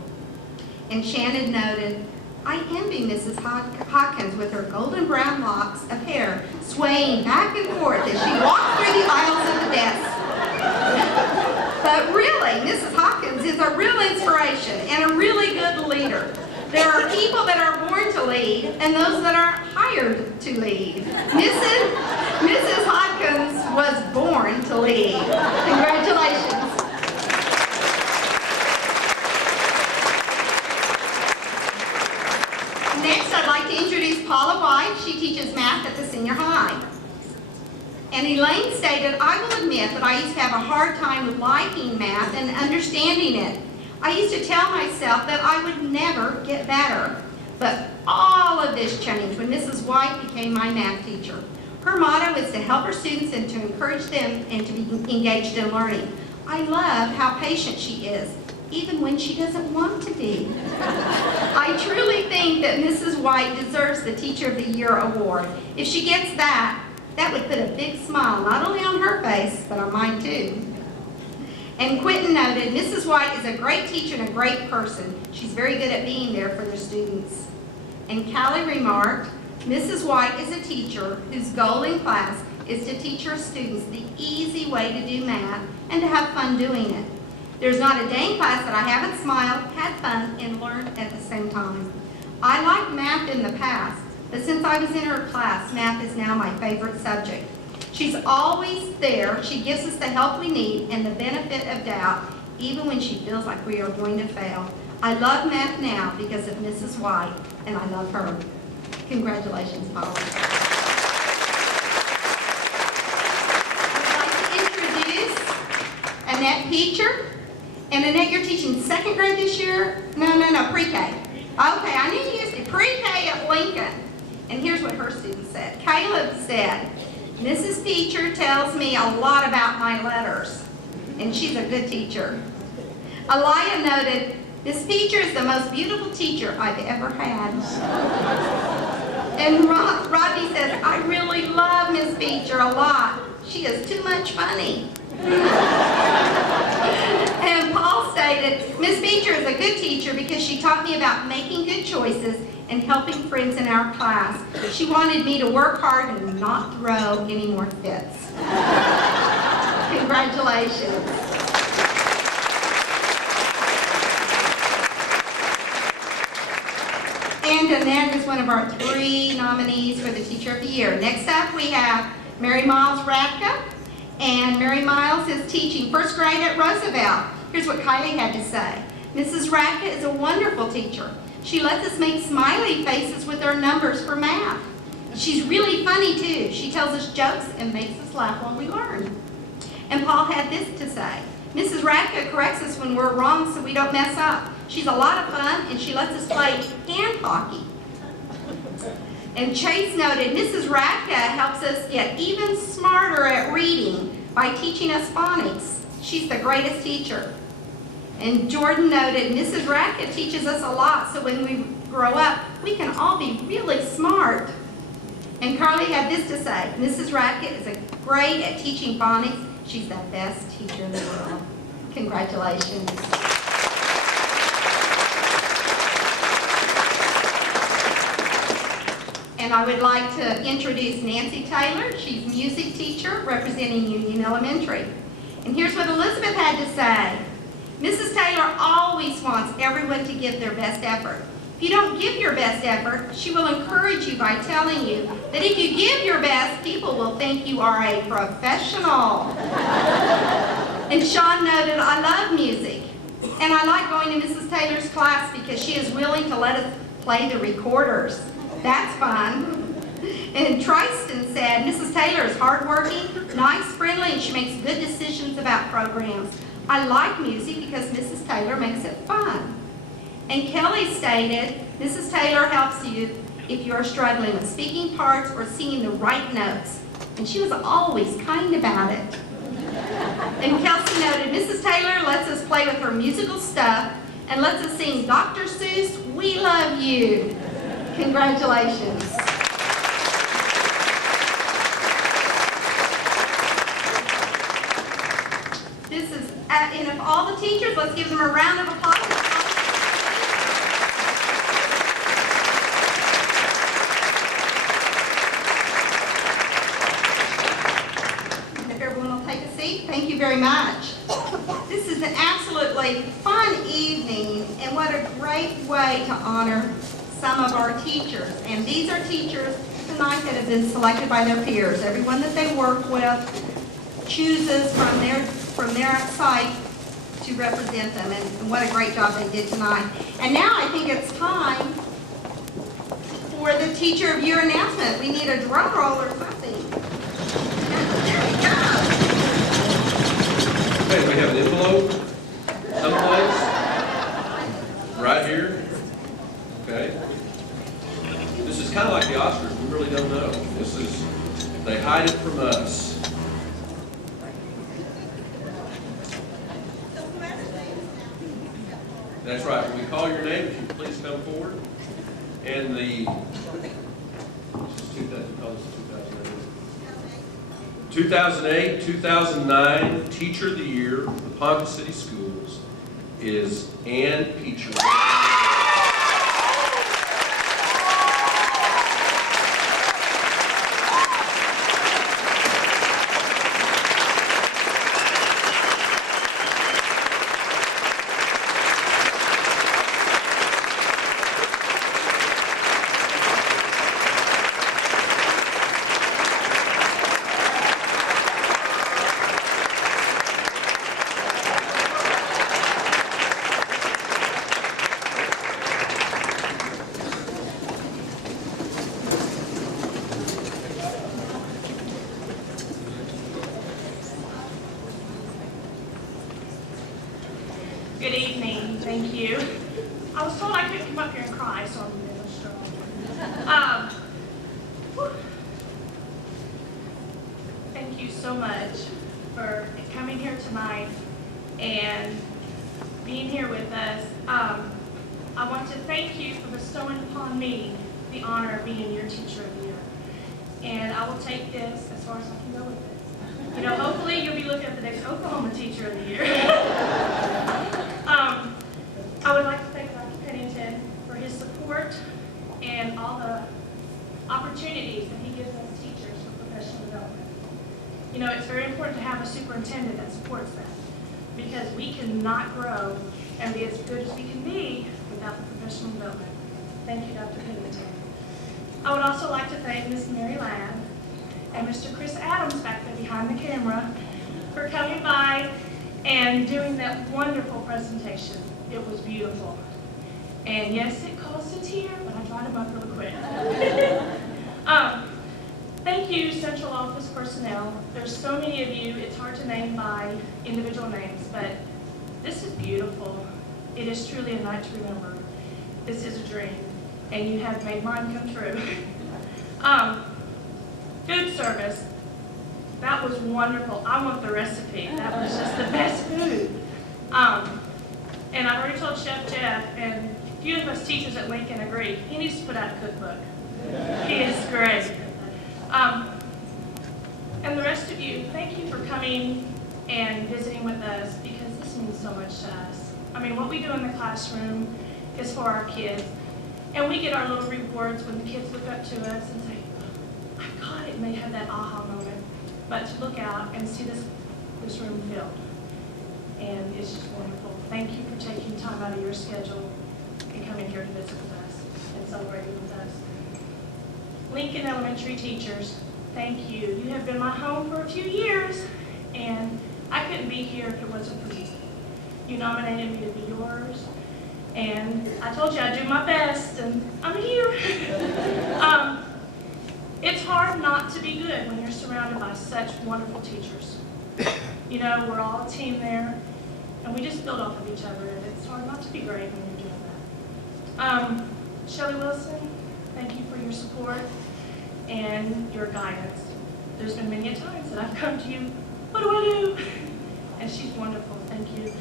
And Shannon noted, I envy Mrs. Hawkins with her golden brown locks of hair swaying back and forth as she walks through the aisles of the desk. But really, Mrs. Hawkins is a real inspiration and a really good leader. There are people that are born to lead and those that are hired to lead. Mrs. Hawkins was born to lead. Congratulations. Next, I'd like to introduce Paula White. She teaches math at the senior high. And Elaine stated, I will admit that I used to have a hard time liking math and understanding it. I used to tell myself that I would never get better. But all of this changed when Mrs. White became my math teacher. Her motto is to help her students and to encourage them and to be engaged in learning. I love how patient she is, even when she doesn't want to be. I truly think that Mrs. White deserves the Teacher of the Year award. If she gets that, that would put a big smile not only on her face, but on mine too. And Quentin noted, Mrs. White is a great teacher and a great person. She's very good at being there for their students. And Callie remarked, Mrs. White is a teacher whose goal in class is to teach her students the easy way to do math and to have fun doing it. There's not a day in class that I haven't smiled, had fun, and learned at the same time. I liked math in the past, but since I was in her class, math is now my favorite subject. She's always there. She gives us the help we need and the benefit of doubt, even when she feels like we are going to fail. I love math now because of Mrs. White, and I love her. Congratulations, Paula. I'd like to introduce Annette Peacher. And Annette, you're teaching second grade this year? No, pre-K. Okay, I knew you used to attended pre-K at Lincoln. And here's what her student said. Caleb said, Mrs. Teacher tells me a lot about my letters, and she's a good teacher. Aliyah noted, this teacher is the most beautiful teacher I've ever had. And Rodney says, I really love Miss Beecher a lot. She is too much funny. And Paul stated, Miss Beecher is a good teacher because she taught me about making good choices and helping friends in our class. She wanted me to work hard and not throw any more fits. Congratulations. And Annette is one of our 3 nominees for the Teacher of the Year. Next up, we have Mary Miles Radka. And Mary Miles is teaching first grade at Roosevelt. Here's what Kylie had to say. Mrs. Radka is a wonderful teacher. She lets us make smiley faces with our numbers for math. She's really funny too. She tells us jokes and makes us laugh while we learn. And Paul had this to say. Mrs. Radka corrects us when we're wrong so we don't mess up. She's a lot of fun and she lets us play hand hockey. And Chase noted, Mrs. Radka helps us get even smarter at reading by teaching us phonics. She's the greatest teacher. And Jordan noted, Mrs. Radka teaches us a lot, so when we grow up, we can all be really smart. And Carly had this to say, Mrs. Radka is great at teaching phonics. She's the best teacher in the world. Congratulations. And I would like to introduce Nancy Taylor. She's music teacher representing Union Elementary. And here's what Elizabeth had to say. Mrs. Taylor always wants everyone to give their best effort. If you don't give your best effort, she will encourage you by telling you that if you give your best, people will think you are a professional. And Sean noted, I love music. And I like going to Mrs. Taylor's class because she is willing to let us play the recorders. That's fun. And Tristan said, Mrs. Taylor is hardworking, nice, friendly, and she makes good decisions about programs. I like music because Mrs. Taylor makes it fun. And Kelly stated, Mrs. Taylor helps you if you are struggling with speaking parts or singing the right notes. And she was always kind about it. And Kelsey noted, Mrs. Taylor lets us play with her musical stuff and lets us sing Dr. Seuss, We Love You. Congratulations. This is, and if all the teachers, let's give them a round of applause. And if everyone will take a seat, thank you very much. This is an absolutely fun evening, and what a great way to honor some of our teachers. And these are teachers tonight that have been selected by their peers. Everyone that they work with chooses from their site to represent them, and what a great job they did tonight. And now I think it's time for the Teacher of Year announcement. We need a drum roll or something. There we go. Okay, we have an envelope someplace. Right here. Okay. This is kind of like the Oscars. We really don't know. They hide it from us. That's right. When we call your name, if you please come forward. And this is 2008, 2009 Teacher of the Year for the Ponca City Schools is Ann Peacher. Good evening, thank you. I was told I couldn't come up here and cry, so I'm a little strong. so much for coming here tonight and being here with us. I want to thank you for bestowing upon me the honor of being your Teacher of the Year. And I will take this as far as I can go with this. You know, hopefully you'll be looking at the next Oklahoma Teacher of the Year. I would like to thank Dr. Pennington for his support and all the opportunities that he gives us teachers for professional development. You know, it's very important to have a superintendent that supports that, because we cannot grow and be as good as we can be without the professional development. Thank you, Dr. Pennington. I would also like to thank Ms. Mary Ladd and Mr. Chris Adams back there behind the camera for coming by and doing that wonderful presentation. It was beautiful. And yes, it caused a tear, but I dried them up real quick. Thank you, Central Office personnel. There's so many of you, it's hard to name by individual names, but this is beautiful. It is truly a night to remember. This is a dream, and you have made mine come true. Food service, that was wonderful. I want the recipe. That was just the best food. And I've already told Chef Jeff, and a few of us teachers at Lincoln agree, he needs to put out a cookbook. He is great. And the rest of you, thank you for coming and visiting with us, because this means so much to us. I mean, what we do in the classroom is for our kids. And we get our little rewards when the kids look up to us and say, my God, it may have that aha moment. But to look out and see this room filled. And it's just wonderful. Thank you for taking time out of your schedule and coming here to visit with us and celebrating with us. Lincoln Elementary teachers, thank you. You have been my home for a few years, and I couldn't be here if it wasn't for you. You nominated me to be yours, and I told you I'd do my best, and I'm here. It's hard not to be good when you're surrounded by such wonderful teachers. You know, we're all a team there, and we just build off of each other, and it's hard not to be great when you're doing that. Shelley Wilson, thank you for your support and your guidance. There's been many a times that I've come to you, what do I do? And she's wonderful, thank you.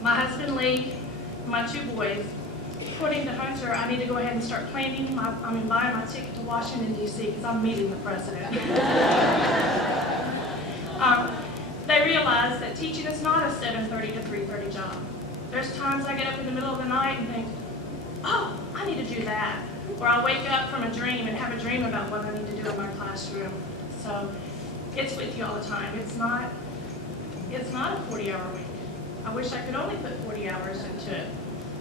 My husband Lee, my two boys, according to Hunter, I need to go ahead and start planning buying my ticket to Washington, D.C., because I'm meeting the president. They realize that teaching is not a 7:30 to 3:30 job. There's times I get up in the middle of the night and think, oh, I need to do that. Or I wake up from a dream and have a dream about what I need to do in my classroom. So it's with you all the time. It's not a 40-hour week. I wish I could only put 40 hours into it,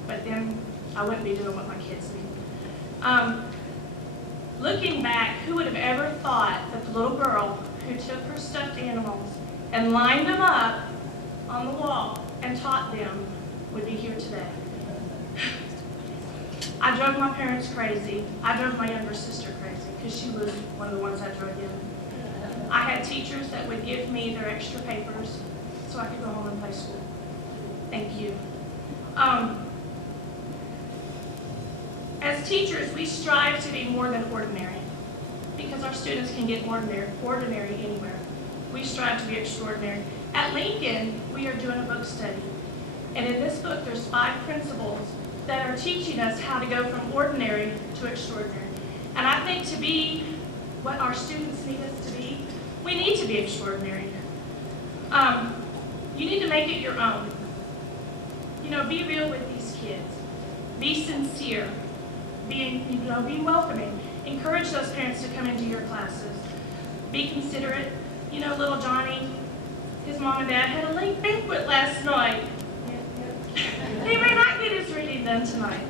but then I wouldn't be doing what my kids need. Looking back, who would have ever thought that the little girl who took her stuffed animals and lined them up on the wall and taught them would be here today? I drove my parents crazy. I drove my younger sister crazy because she was one of the ones I drove in. I had teachers that would give me their extra papers so I could go home and play school. Thank you. As teachers, we strive to be more than ordinary because our students can get ordinary anywhere. We strive to be extraordinary. At Lincoln, we are doing a book study. And in this book, there's 5 principles that are teaching us how to go from ordinary to extraordinary. And I think to be what our students need us to be, we need to be extraordinary. You need to make it your own. You know, be real with these kids. Be sincere. Be welcoming. Encourage those parents to come into your classes. Be considerate. You know, little Johnny, his mom and dad had a late banquet last night. He may not get his reading done tonight.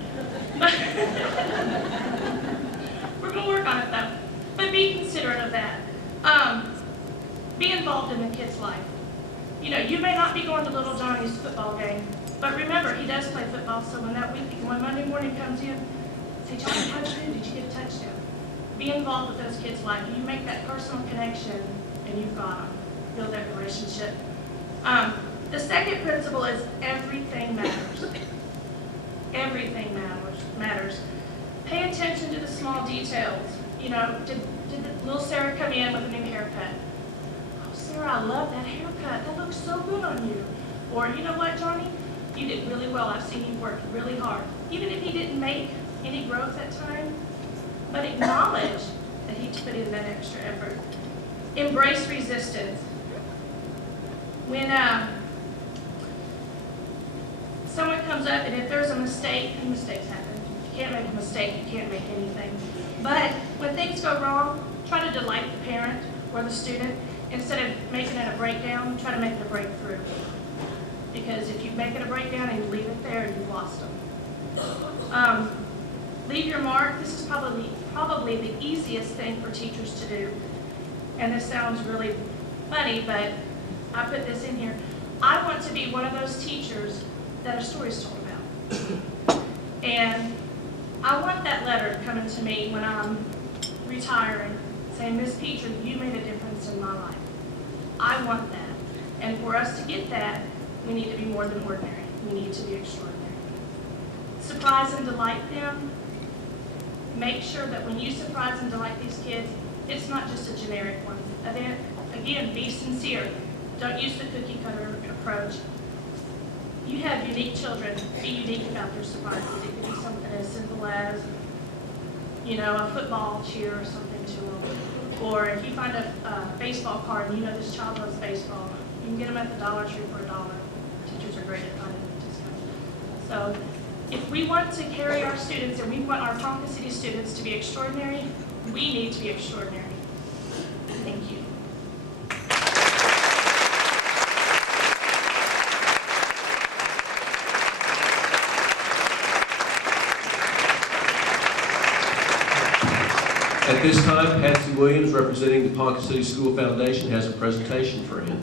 We're going to work on it though. But be considerate of that. Be involved in the kid's life. You know, you may not be going to little Johnny's football game, but remember, he does play football, so when Monday morning comes in, say, Johnny, how'd you do? Did you get a touchdown? Be involved with those kids' life. You make that personal connection, and you've got them. Build that relationship. The second principle is everything matters. Everything matters. Pay attention to the small details. you know, did little Sarah come in with a new haircut? Oh, Sarah, I love that haircut. That looks so good on you. Or, you know what, Johnny? You did really well. I've seen you work really hard. Even if he didn't make any growth that time, but acknowledge that he put in that extra effort. Embrace resistance. When someone comes up and if there's a mistake, and mistakes happen. If you can't make a mistake, you can't make anything. But when things go wrong, try to delight the parent or the student. Instead of making it a breakdown, try to make it a breakthrough. Because if you make it a breakdown and you leave it there, you've lost them. Leave your mark. This is probably the easiest thing for teachers to do. And this sounds really funny, but I put this in here. I want to be one of those teachers that a story's told about. And I want that letter coming to me when I'm retiring, saying, Miss Peter, you made a difference in my life. I want that. And for us to get that, we need to be more than ordinary. We need to be extraordinary. Surprise and delight them. Make sure that when you surprise and delight these kids, it's not just a generic one. Again, be sincere. Don't use the cookie cutter approach. You have unique children. Be unique about their surprises. It could be something as simple as, you know, a football cheer or something to them. Or if you find a baseball card and you know this child loves baseball, you can get them at the Dollar Tree for $1. Teachers are great at finding discounts. So if we want to carry our students and we want our Ponca City students to be extraordinary, we need to be extraordinary. Thank you. At this time, Patsy Williams, representing the Ponca City School Foundation, has a presentation for him.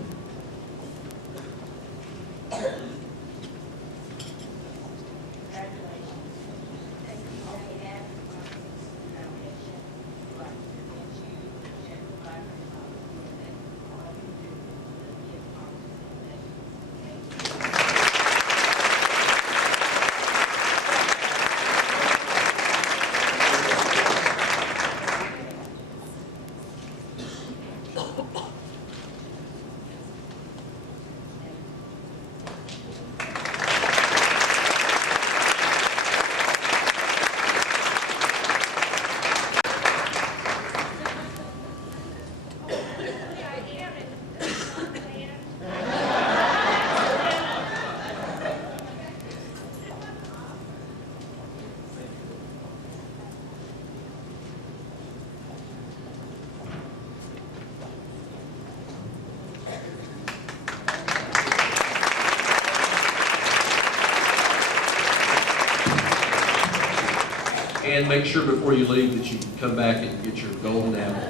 And make sure before you leave that you come back and get your golden apple.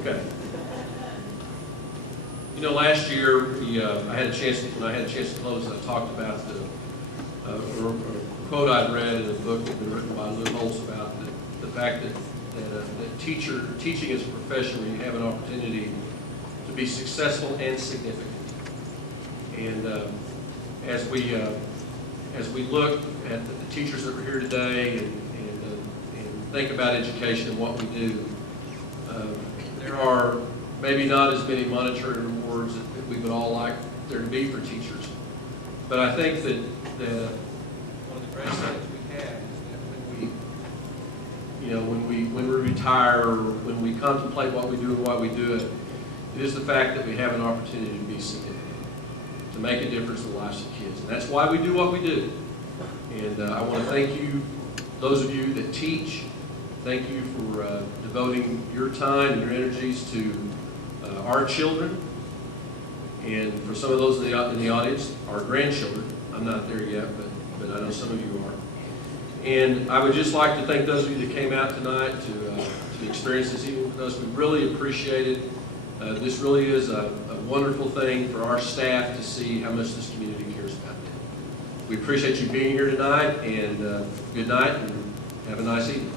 Okay. You know, last year when I had a chance to close, I talked about a quote I'd read in a book that had been written by Lou Holtz about the fact that teaching is a profession where you have an opportunity to be successful and significant. And as we look at the teachers that were here today and think about education and what we do, there are maybe not as many monetary rewards that we would all like there to be for teachers. But I think that one of the greatest things we have is that when we retire or when we contemplate what we do and why we do it, it is the fact that we have an opportunity to be significant, to make a difference in the lives of kids. And that's why we do what we do. And I want to thank you, those of you that teach. Thank you for devoting your time and your energies to our children. And for some of those in the audience, our grandchildren. I'm not there yet, but I know some of you are. And I would just like to thank those of you that came out tonight to experience this evening with us. We really appreciate it. This really is a wonderful thing for our staff to see how much this community cares about them. We appreciate you being here tonight, and good night, and have a nice evening.